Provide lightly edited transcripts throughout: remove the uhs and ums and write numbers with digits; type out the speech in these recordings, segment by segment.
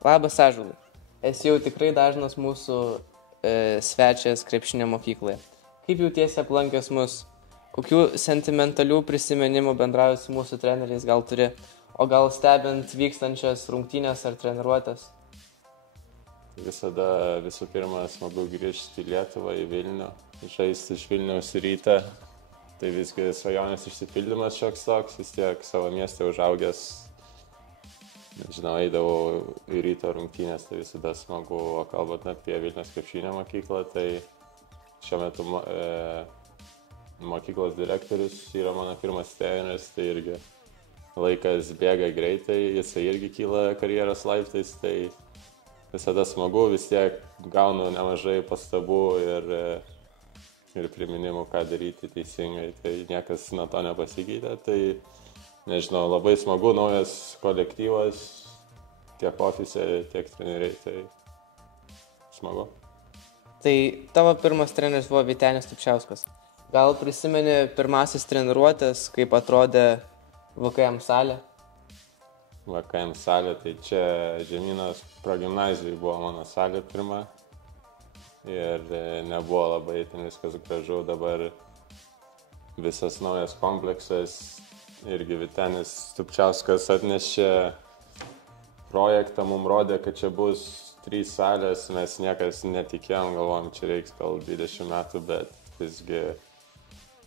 Labas, Ąžuolai. Esi jau tikrai dažnas mūsų svečias krepšinio mokykloje. Kaip jautiesi aplankęs mus? Kokių sentimentalių prisiminimų bendraujant su mūsų treneriais gal turi? O gal stebint vykstančias rungtynės ar treniruotės? Visada visų pirma smagu grįžti į Lietuvą, į Vilnių, žaisti iš Vilniaus į Rytą. Tai visgi svajonės išsipildymas šioks toks, vis tiek savo mieste užaugęs. Nežinau, eidavau į Ryto rungtynės, tai visada smagu, o kalbant apie Vilniaus krepšinio mokyklą, tai šiuo metu mokyklos direktorius yra mano pirmas treneris, tai irgi laikas bėga greitai, jisai irgi kyla karjeros laiptais, tai visada smagu, vis tiek gaunu nemažai pastabų ir priminimų, ką daryti teisingai, tai niekas nuo to nepasikeitė, tai nežinau, labai smagu, naujas kolektyvas, tiek ofise, tiek treneriai, tai smagu. Tai tavo pirmas treneris buvo Vytenis Stupčiauskas. Gal prisimeni pirmasis treniruotės, kaip atrodė VKM salė? VKM salė, tai čia Žemynos progimnazijai buvo mano salė pirma ir nebuvo labai ten viskas gražu, dabar visas naujas kompleksas. Irgi Vytenis Stupčiauskas atnešė projektą, mums rodė, kad čia bus 3 salės, mes niekas netikėjom, galvom, čia reiks gal 20 metų, bet visgi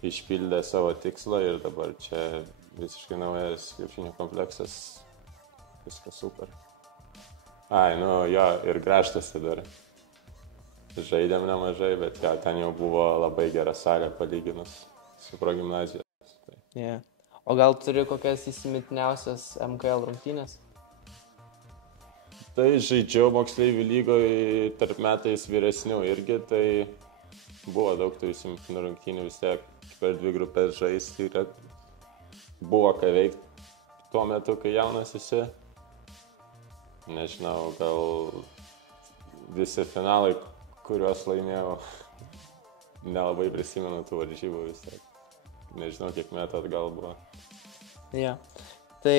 išpildė savo tikslą ir dabar čia visiškai naujas krepšinio kompleksas, viskas super. Jo, ir Grąžtose dar žaidėm nemažai, bet jo, ten jau buvo labai gera salė palyginus su progimnazija. Yeah. O gal turi kokias įsimintiniausias MKL rungtynės? Tai žaidžiau moksleivių lygoje tarp metais vyresnių irgi, tai buvo daug tų įsimintinų rungtynių, vis tiek per 2 grupės žaisti, kad buvo ką veikti tuo metu, kai jaunas esi. Nežinau, gal visi finalai, kuriuos laimėjau, nelabai prisimenu tų varžybų vis tiek. Nežinau, kiek metų atgal buvo. Ja. Tai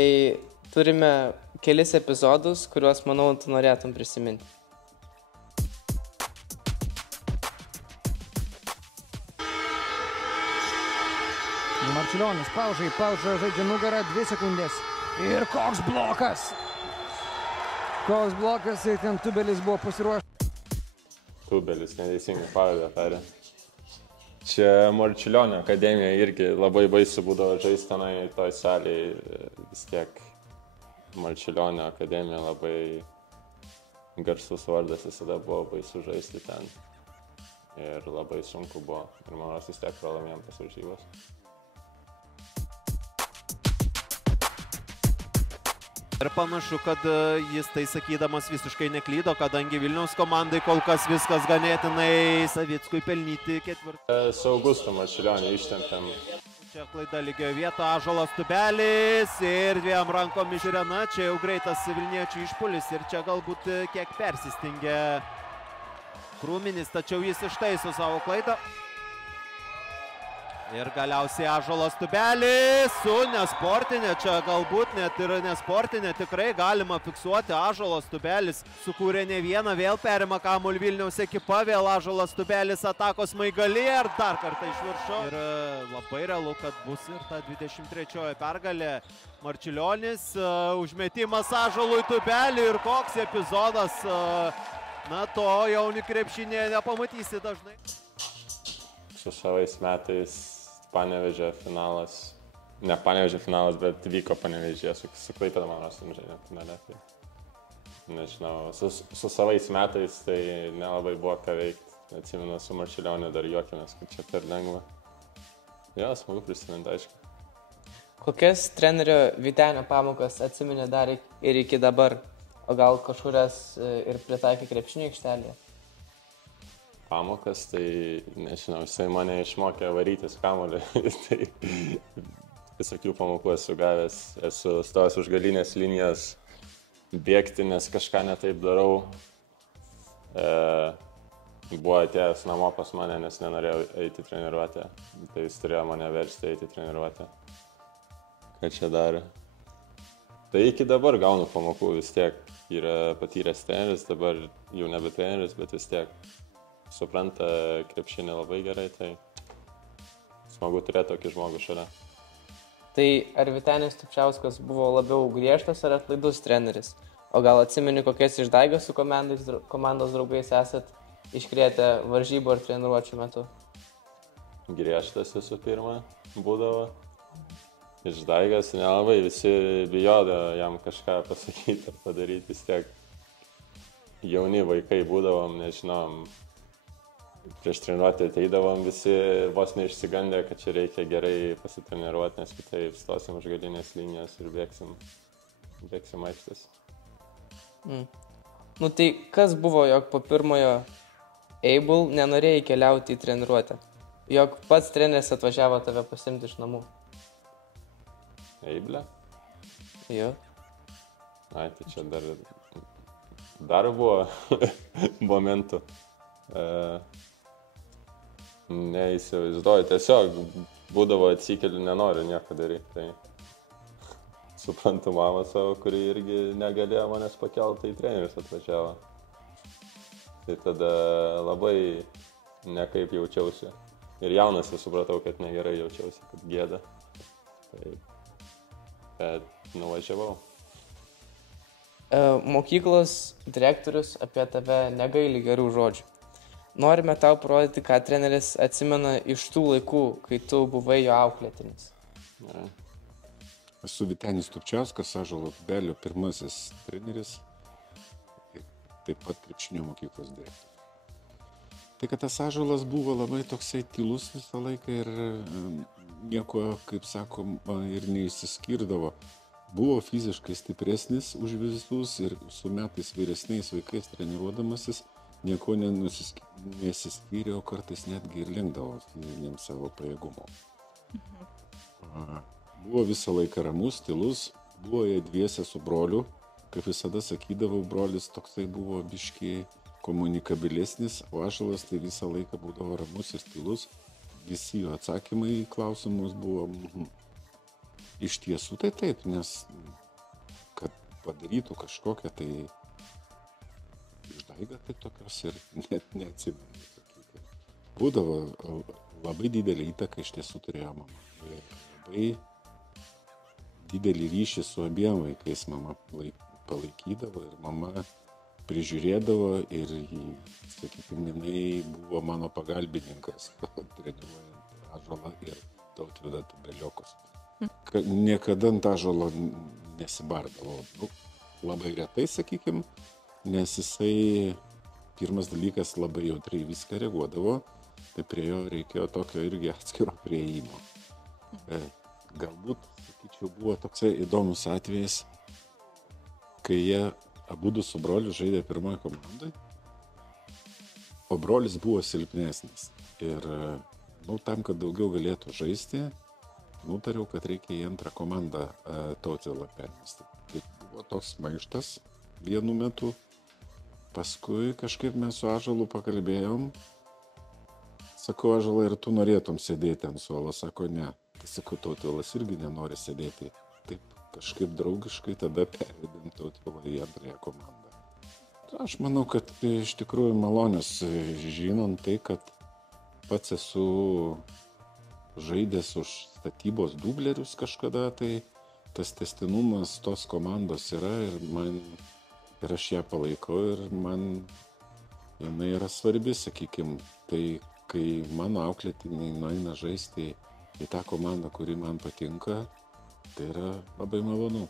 turime kelis epizodus, kuriuos, manau, tu norėtum prisiminti. Marčiulionis pauža žaidžia nugarą, 2 sekundės. Ir koks blokas! Koks blokas, ir ten Tubelis buvo pasiruošęs. Tubelis, neteisingai pavardę tarė. Čia Marčiulionio akademija irgi labai baisu būdavo žaisti tenai toj salėje, vis tiek Marčiulionio akademija labai garsus vardas, visada buvo baisu žaisti ten ir labai sunku buvo ir manos vis tiek pralaimėjom tas varžybas. Ir panašu, kad jis tai sakydamas visiškai neklydo, kadangi Vilniaus komandai kol kas viskas ganėtinai Savickui pelnyti 4. Su Augustu Marčiulioniu ištempėm. Čia klaida lygioje vietoje, Ąžuolas Tubelis ir 2 rankom išrena, čia jau greitas vilniečių išpuolis ir čia galbūt kiek persistingė Krūminis, tačiau jis ištaiso savo klaidą. Ir galiausiai Ąžuolas Tubelis su nesportinė, čia galbūt net ir nesportinė, tikrai galima fiksuoti. Ąžuolas Tubelis sukūrė ne vieną, vėl perima kamuolį Vilniaus ekipa, vėl Ąžuolas Tubelis atakos smaigalį ir dar kartą iš viršų. Ir labai realu, kad bus ir ta 23-oji pergalė. Marčiulionis, užmetimas Ąžuolui Tubeliui ir koks epizodas, na to jauni krepšinėje nepamatysi dažnai. Su savais metais Panevėžio finalas, ne Panevėžio finalas, bet vyko Panevėžyje, su Klaipėda manos žaidėm finale. Tai, nežinau, su savais metais tai nelabai buvo ką veikti. Atsimenu, su Marčiulioniu dar juokėmės, kad čia per lengva. Jo, smagu prisiminti, aišku. Kokias trenerio Vytenio pamokas atsiminė dar ir iki dabar, o gal kažkurias ir pritaikė krepšinio aikštelėje? Pamokas, tai nežinau, jisai mane išmokė varytis kamuolį, tai visokių pamokų esu gavęs, esu stovęs už galinės linijos bėgti, nes kažką netaip darau. Buvo atėjęs namo pas mane, nes nenorėjau eiti treniruotę, tai jis turėjo mane versti eiti treniruotę. Ką čia darė? Tai iki dabar gaunu pamokų, vis tiek yra patyręs treneris, dabar jau nebe treneris, bet vis tiek supranta krepšinį labai gerai, tai smagu turėti tokį žmogų šalia. Tai ar Vytenis Stupčiauskas buvo labiau griežtas ar atlaidus treneris? O gal atsimeni, kokias išdaigas su komandos draugais esat iškrėtę varžybų ar treniruočių metu? Griežtas visų pirma būdavo. Išdaigas nelabai, visi bijodavo jam kažką pasakyti ar padaryti, vis tiek jauni vaikai būdavom, nežinom, prieš treniruotę ateidavom visi vos neišsigandę, kad čia reikia gerai pasitreniruoti, nes kitaip stosim už galinės linijos ir bėgsim aikštės. Nu tai kas buvo, jog po pirmojo Able nenorėjai keliauti į treniruotę? Jog pats treneris atvažiavo tave pasimti iš namų? Able? Jo. Ai, tai čia dar buvo momentų. Neįsivaizduoju, tiesiog būdavo atsikeliu, nenoriu nieko daryti. Tai suprantu mamą savo, kuri irgi negalėjo manęs pakelti, tai treneris atvažiavo. Tai tada labai nekaip jaučiausi. Ir jaunas supratau, kad negerai jaučiausi, kad gėda. Tai bet nuvažiavau. Mokyklos direktorius apie tave negaili gerų žodžių. Norime tau parodyti, ką treneris atsimena iš tų laikų, kai tu buvai jo auklėtinis. Ja. Esu Vytenis Stupčiauskas, Ąžuolo Tubelio pirmasis treneris, taip pat krepšinio mokyklos direktorius. Tai kad tas Ąžuolas buvo labai toksai tylus visą laiką ir nieko, kaip sakom, ir neįsiskirdavo. Buvo fiziškai stipresnis už visus ir su metais vyresniais vaikais treniruodamasis nieko nesiskyrė, o kartais netgi ir lenkdavo fiziniam savo pajėgumo. Buvo visą laiką ramus, tylus, buvo jie dviese su broliu, kaip visada sakydavau, brolis toksai buvo biškiai komunikabilesnis, o Ąžuolas tai visą laiką būdavo ramus ir tylus. Visi jo atsakymai į klausimus buvo iš tiesų tai taip, nes kad padarytų kažkokią tai išdaigą, tai tokios ir net neatsimenu. Būdavo labai didelį įtaką iš tiesų turėjo mama. Labai didelį ryšį su abiem vaikais mama palaikydavo ir mama prižiūrėdavo ir, sakykime, jinai buvo mano pagalbininkas, treniruojant Ąžuolą ir Tautvydą Tubeliokus. Niekada ant Ąžuolo nesibardavo. Labai retai, sakykime, nes jisai pirmas dalykas labai jautriai viską reaguodavo, tai prie jo reikėjo tokio irgi atskiro prieimo. Galbūt, sakyčiau, buvo toksai įdomus atvejis, kai jie abudu su broliu žaidė pirmoje komandai, o brolis buvo silpnesnis. Ir tam, kad daugiau galėtų žaisti, nutariau, kad reikia į antrą komandą Tautvydą permesti. Tai buvo toks maištas vienu metu. Paskui kažkaip mes su Ąžuolu pakalbėjom. Sakau, Ąžuolai, ir tu norėtum sėdėti ant suolo? Sako, ne. Tai sakau, Tautvydas irgi nenori sėdėti. Taip kažkaip draugiškai tada pervedėm Tautvydą į antrąją komandą. Aš manau, kad iš tikrųjų malonius, žinant tai, kad pats esu žaidęs už statybos dublerius kažkada, tai tas tęstinumas tos komandos yra ir aš ją palaikau ir man jinai yra svarbi, sakykime. Tai kai mano auklėtiniai nueina žaisti į tą komandą, kuri man patinka, tai yra labai malonu.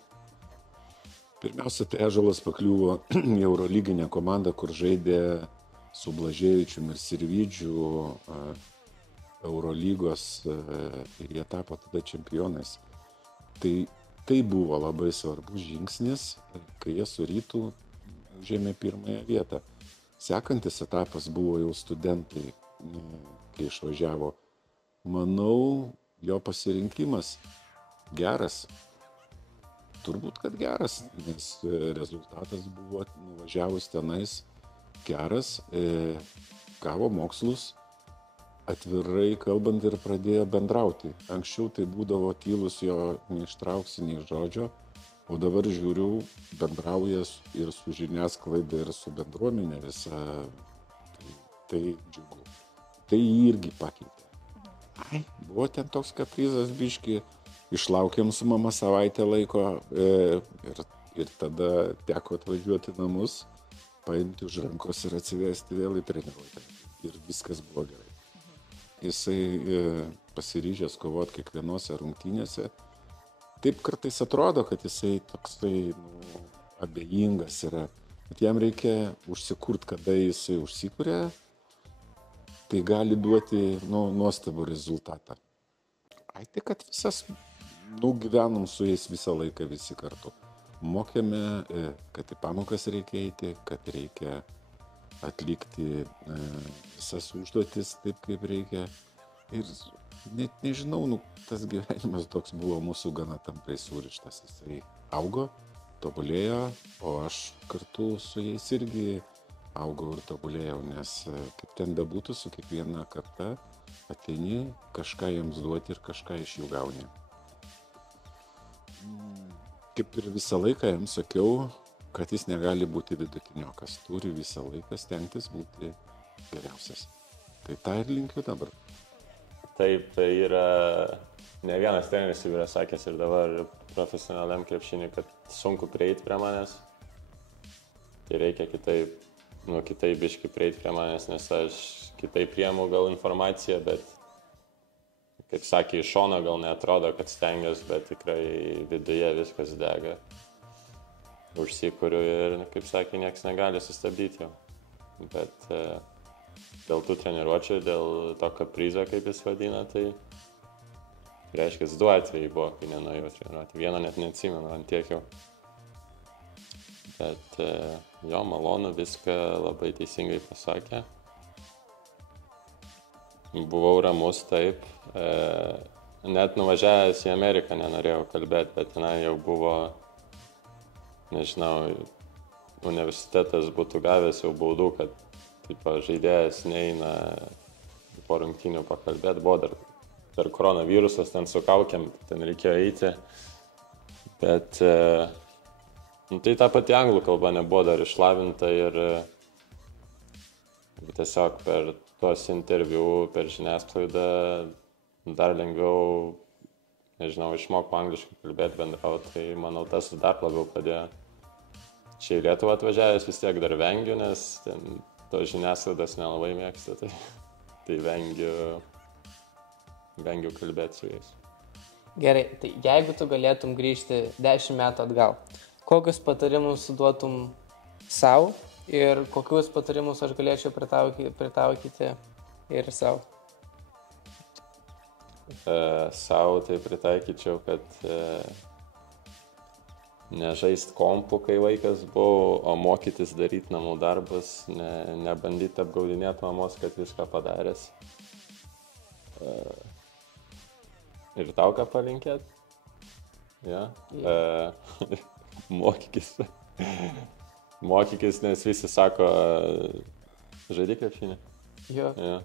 Pirmiausia, tai Ąžuolas pakliuvo į Eurolyginę komandą, kur žaidė su Blaževičium ir Sirvydžiu Eurolygos ir jie tapo tada čempionais. Tai buvo labai svarbus žingsnis, kai jie su Rytu užėmė pirmąją vietą. Sekantis etapas buvo jau studentai, kai išvažiavo. Manau, jo pasirinkimas geras. Turbūt, kad geras, nes rezultatas buvo nuvažiavus tenais geras, gavo mokslus, atvirai kalbant ir pradėjo bendrauti. Anksčiau tai būdavo tylus, jo neištrauksi nei žodžio, O dabar žiūriu, bendrauja ir su žiniasklaida, ir su bendruomenė visa. Tai džiugu. Tai jį irgi pakeitė. Buvo ten toks kaprizas biški, išlaukėm su mama savaitę laiko ir tada teko atvažiuoti namus, paimti už rankos ir atsivesti vėl į treniruotę. Ir viskas buvo gerai. Jisai pasiryžęs kovoti kiekvienose rungtynėse. Taip kartais atrodo, kad jisai toksai abejingas yra. Bet jam reikia užsikurt, kada jisai užsikūrė, tai gali duoti nuostabų rezultatą. Tai kad gyvenom su jais visą laiką visi kartu. Mokėme, kad į pamokas reikia eiti, kad reikia atlikti visas užduotis taip, kaip reikia. Ir net nežinau, tas gyvenimas toks buvo mūsų gana tampriai surištas. Jisai augo, tobulėjo, o aš kartu su jais irgi augau ir tobulėjau, nes kaip ten bebūtų, su kiekviena karta ateini kažką jiems duoti ir kažką iš jų gauni. Kaip ir visą laiką jiems sakiau, kad jis negali būti vidutiniokas, turi visą laiką stengtis būti geriausias. Tai tą ir linkiu dabar. Taip, tai yra, ne vienas treneris jau yra sakęs ir dabar profesionaliam krepšiniui, kad sunku prieiti prie manęs. Tai reikia kitaip biški prieiti prie manęs, nes aš kitaip priemu gal informaciją, bet, kaip sakė, iš šono gal neatrodo, kad stengiuosi, bet tikrai viduje viskas dega. Užsikuriu ir, kaip sakė, niekas negali sustabdyti jau. Bet dėl tų treniruočių, dėl to kaprizo, kaip jis vadina, tai reiškia, 2 atvejai buvo, kai nenuėjau treniruoti. Vieną net neatsimenu, ant tiek jau. Bet jo, malonu, viską labai teisingai pasakė. Buvau ramus taip. Net nuvažiavęs į Ameriką nenorėjau kalbėti, bet tenai jau buvo, nežinau, universitetas būtų gavęs jau baudų, kad žaidėjas neina po rungtynių pakalbėti. Buvo dar koronavirusas, ten su kaukėm, ten reikėjo eiti. Bet tai ta pati anglų kalba nebuvo dar išlavinta ir tiesiog per tuos interviu, per žiniasklaidą dar lengviau, nežinau, išmokau angliškai kalbėti, bendrauti. Tai manau, tas dar labiau padėjo. Čia į Lietuvą atvažiavęs vis tiek dar vengiu, nes ten to žiniasklaidas nelabai mėgsta, tai vengiu kalbėti su jais. Gerai, tai jeigu tu galėtum grįžti 10 metų atgal, kokius patarimus duotum savo ir kokius patarimus aš galėčiau pritaukyti ir savo? Savo tai pritaikyčiau, kad nežaist kompu, kai vaikas buvau, o mokytis daryti namų darbus, nebandyti apgaudinėti mamos, kad viską padaręs. Ir tau ką palinkėt? Ja? Mokykis, nes visi sako, žaidži krepšinį? Jo. Ja.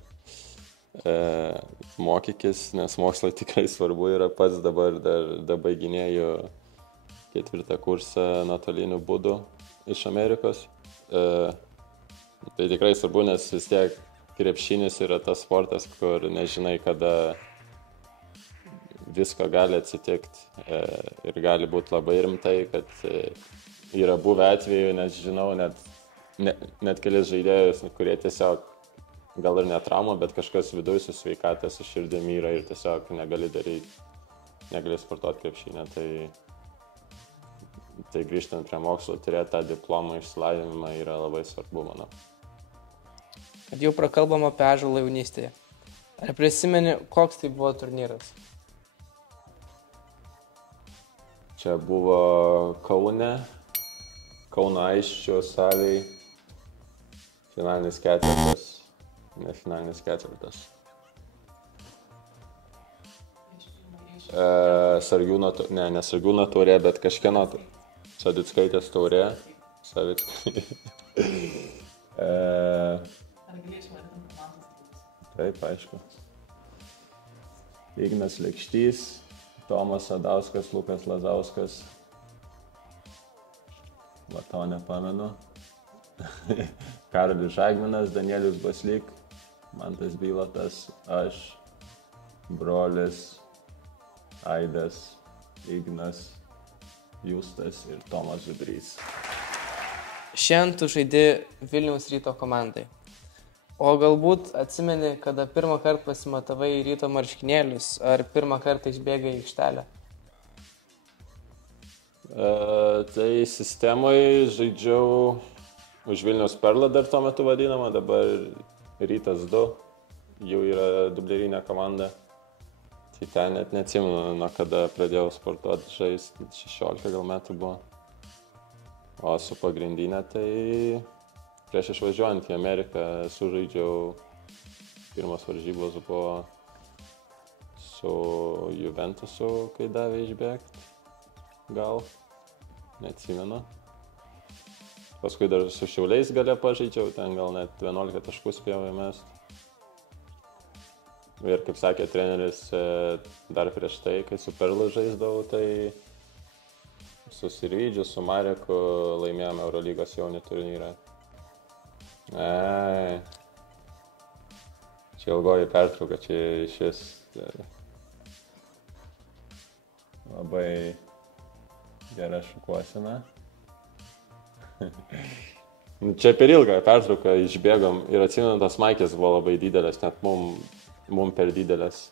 Mokykis, nes mokslai tikrai svarbu yra, pats dabar dar baiginėju 4 kursą nuotoliniu būdu iš Amerikos. Tai tikrai svarbu, nes vis tiek krepšinis yra tas sportas, kur nežinai, kada visko gali atsitikti ir gali būti labai rimtai, kad yra buvę atvejų, nes žinau, net kelis žaidėjus, kurie tiesiog gal ir ne trauma, bet kažkas viduje su sveikata, su širdimi yra ir tiesiog negali sportuoti krepšinę. Tai grįžtant prie mokslo, turėti tą diplomą, išsilavinimą yra labai svarbu, manau. Kad jau prakalbam apie Ąžuolą jaunystėje. Ar prisimeni, koks tai buvo turnyras? Čia buvo Kauno Aisčio salėj, finalinis ketvirtas, ne finalinis ketvirtas. Ne Sargiūno taurė, bet kažkieno Savickaitės taurė. Ar galėčiau vardinti komandos? Taip, aišku. Ignas Lekštys, Tomas Sadauskas, Lukas Lazauskas, va to nepamenu. Karolis Žagminas, Danielius Baslyk, Mantas Bylotas, aš, brolis, Aidas, Ignas, Justas ir Tomas Žudrys. Šiandien tu žaidi Vilniaus Ryto komandai. O galbūt atsimeni, kada pirmą kartą pasimatavai Ryto marškinėlius, ar pirmą kartą išbėgai į aikštelę? Tai sistemoje žaidžiau už Vilniaus Perlą dar tuo metu vadinama, dabar Rytas 2, jau yra dublerinė komanda. Tai ten net neatsimenu, nuo kada pradėjau sportuoti žaisti, 16 gal metų buvo. O su pagrindinė tai prieš išvažiuojant į Ameriką sužaidžiau, pirmas varžybos buvo su Juventusu, kai davė išbėgti, gal, neatsimenu. Paskui dar su Šiauliais gale pažaidžiau, ten gal net 11 taškų spėjau įmesti. Ir kaip sakė treneris, dar prieš tai, kai su Perlu žaisdavau, tai su Sirvydžiu, su Mareku laimėjome Eurolygos jaunių turnyrą. Čia ilgoji pertrauka, čia išvis labai gera šukuosena. Čia per ilgą pertrauką išbėgom ir atsimenu, tas maikės buvo labai didelės, net mum per didelės.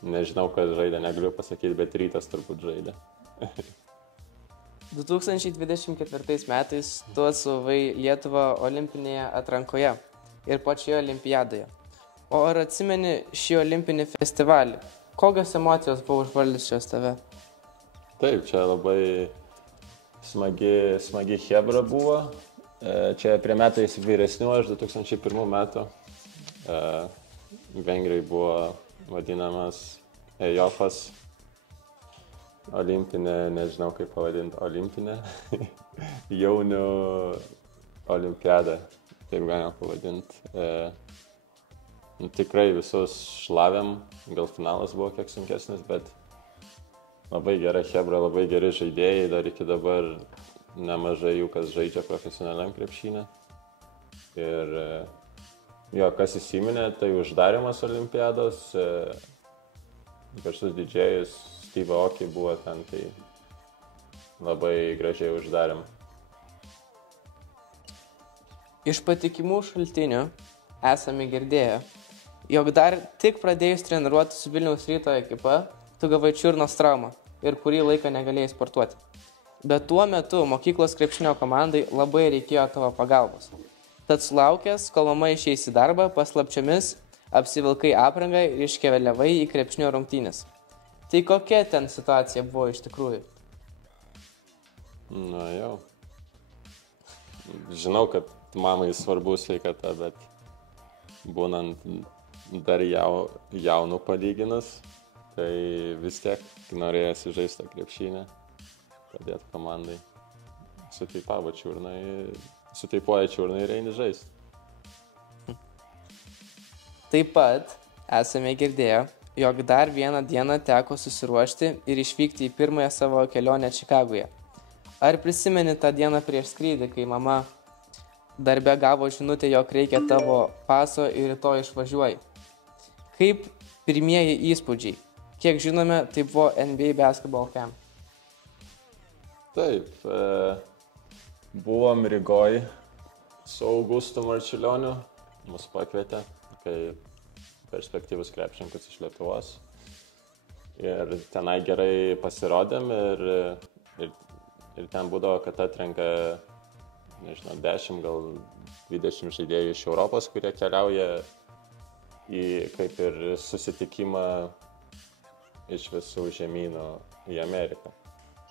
Nežinau, kas žaidė, negaliu pasakyti, bet Rytas turbūt žaidė. 2024 metais tu atstovavai Lietuvą olimpinėje atrankoje ir pačioje olimpiadoje. O ar atsimeni šį olimpinį festivalį? Kokios emocijos buvo užvaldysios tave? Taip, čia labai smagi chebra buvo. Čia prie metais vyresnių, aš 2001 metų. Vengrijai buvo vadinamas EJOFas, olimpinė, nežinau kaip pavadinti, olimpinė, jaunių olimpiada, taip galima pavadinti. Tikrai visus šlavėm, gal finalas buvo kiek sunkesnis, bet labai gera chebra, labai geri žaidėjai, dar iki dabar nemažai jų, kas žaidžia profesionaliam krepšinę. Ir jo, kas įsiminė, tai uždarimas olimpiados, garsus didžėjus Steve Aoki buvo ten, tai labai gražiai uždarėm. Iš patikimų šaltinių esame girdėję, jog dar tik pradėjus treniruoti su Vilniaus Ryto ekipa, tu gavai čiurnos traumą ir kurį laiką negalėjai sportuoti. Bet tuo metu mokyklos krepšinio komandai labai reikėjo tavo pagalbos. Tad sulaukęs, kol mama išeis į darbą, paslapčiomis apsivilkai aprangą ir iškeliavai į krepšinio rungtynes. Tai kokia ten situacija buvo iš tikrųjų? Na jau. Žinau, kad mamai svarbu sveikata, bet būnant dar jaunų palyginus, tai vis tiek norėjosi žaisti krepšinę, padėti komandai. Suteipuoja čiurną ir eini žaisti. Taip pat esame girdėję, jog dar vieną dieną teko susiruošti ir išvykti į pirmąją savo kelionę Čikagoje. Ar prisimeni tą dieną prieš skrydį, kai mama darbe gavo žinutę, jog reikia tavo paso ir rytoj išvažiuoji? Kaip pirmieji įspūdžiai? Kiek žinome, tai buvo NBA basketball camp. Taip, buvom Rygoj su Augustu Marčiulioniu, mus pakvietė, kaip perspektyvus krepšininkus iš Lietuvos. Ir tenai gerai pasirodėm ir ten būdavo, kad atrenka, nežinau, 10, gal 20 žaidėjų iš Europos, kurie keliauja į kaip ir susitikimą iš visų žemynų į Ameriką.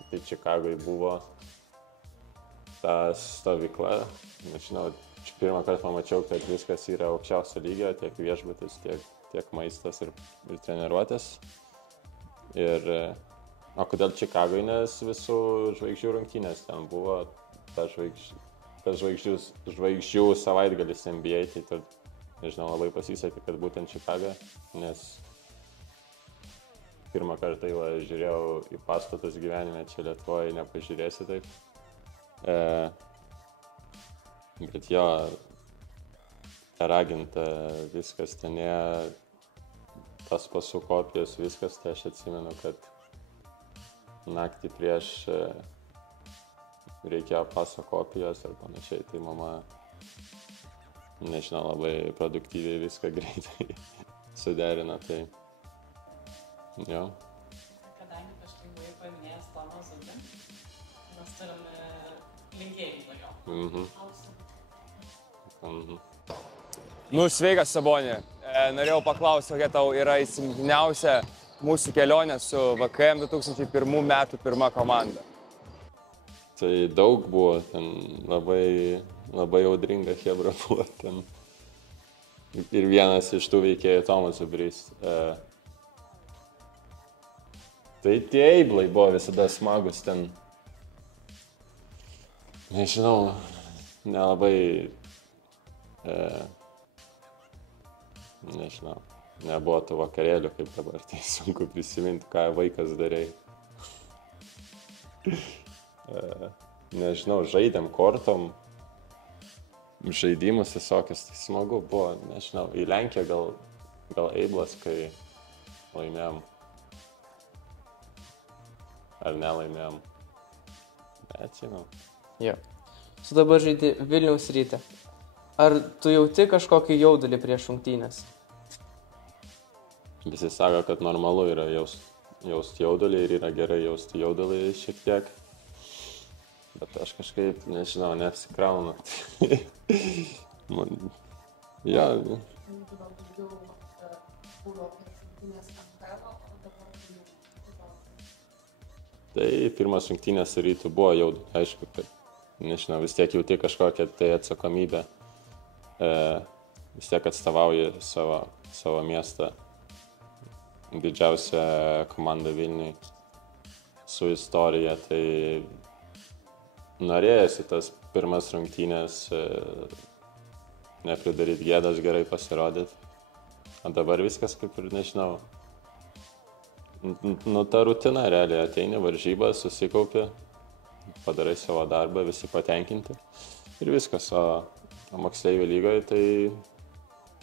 Tai Čikagoje buvo ta stovykla, nežinau, pirmą kartą pamačiau, kad viskas yra aukščiausio lygio, tiek viešbutis, tiek maistas ir treniruotės. O kodėl Čikagoje, nes visų žvaigždžių rungtynės ten buvo, ta žvaigždžių savaitgalis NBA, tai nežinau, labai pasisekė, kad būtent Čikaga, nes pirmą kartą jau žiūrėjau į pastatus gyvenime, čia Lietuvoje nepažiūrėsi taip. Bet jo, raginta viskas tenėje, tas pasų kopijos, viskas, tai aš atsimenu, kad naktį prieš reikėjo paso kopijos ir panašiai, tai mama, nežinau, labai produktyviai viską greitai suderino, tai jo. Kadangi prieš tai buvai paminėjęs Tomą Zubį, mes turim linkėjimą jo. Sveikas, Sabonė. Norėjau paklausti, kokia tau yra įsimintiniausia mūsų kelionė su VKM 2001 metų pirma komanda. Tai daug buvo, ten labai audringa chebra buvo ten. Ir vienas iš tų veikėjų Tomas Zubrys. Tai tie eiblai buvo visada smagus ten. Nežinau, nelabai, nežinau, nebuvo tų vakarėlių kaip dabar, tai sunku prisiminti, ką vaikas darėjai. Nežinau, žaidėm kortom, žaidimus visokius, tai smagu buvo, nežinau, į Lenkiją gal eiblas, kai laimėjom. Ar nelaimėjom? Neatsimenu. Jo. Tu dabar žaidi Vilniaus Ryte. Ar tu jauti kažkokį jaudulį prieš rungtynes? Visi sako, kad normalu yra jausti jaudulį ir yra gerai jausti jaudulį šiek tiek. Bet aš kažkaip, nežinau, neapsikraunu. Ja. Tai pirmas rungtynės Rytų buvo jaudulį, aišku, kad, nežinau, vis tiek jauti kažkokią tai atsakomybę. Vis tiek atstovauji savo miestą, didžiausią komandą Vilniui su istorija, tai norėjosi tas pirmas rungtynės nepridaryti gėdos, gerai pasirodyti. O dabar viskas kaip ir, nežinau, ta rutina realiai, ateini varžybas, susikaupi, padarai savo darbą, visi patenkinti ir viskas. O moksleivių lygoje tai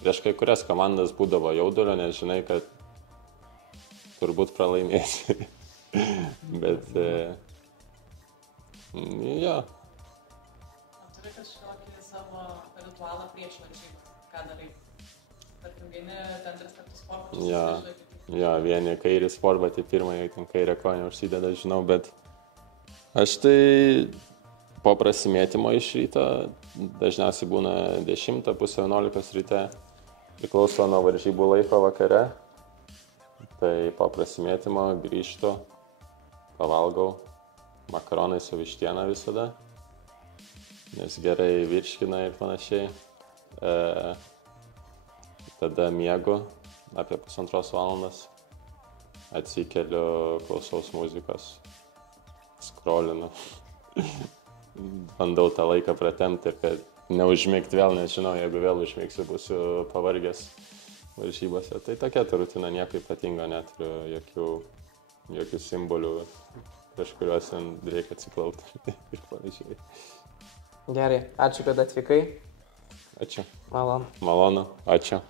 prieš kai kurias komandas būdavo jaudulio, nes žinai, kad turbūt pralaimėsi. Bet, jo. Turi kažkokį savo ritualą prieš varžybas, ką darai? Tarkim, vieni ten 3 kartus sportą. Jo, vieni kairį sportbatį pirmąjį, ten kairę koją užsideda, žinau, bet aš tai po prasimėtimo iš ryto, dažniausiai būna 10, pusę 11 ryte, priklauso nuo varžybų laiko vakare, tai po prasimėtimo grįžtu, pavalgau makaronai su vištiena visada, nes gerai virškina ir panašiai. Tada miegu apie 1,5 valandos, atsikeliu, klausaus muzikos, scrollinu, bandau tą laiką pratempti ir kad neužmigti vėl, nežinau, jeigu vėl užmigsiu, būsiu pavargęs varžybose. Tai tokia ta rutina, nieko ypatingo, neturiu jokių simbolių, prieš kuriuos reikia atsiklaupti ir panašiai. Gerai, ačiū, kad atvykai. Ačiū. Malonu. Malonu, ačiū.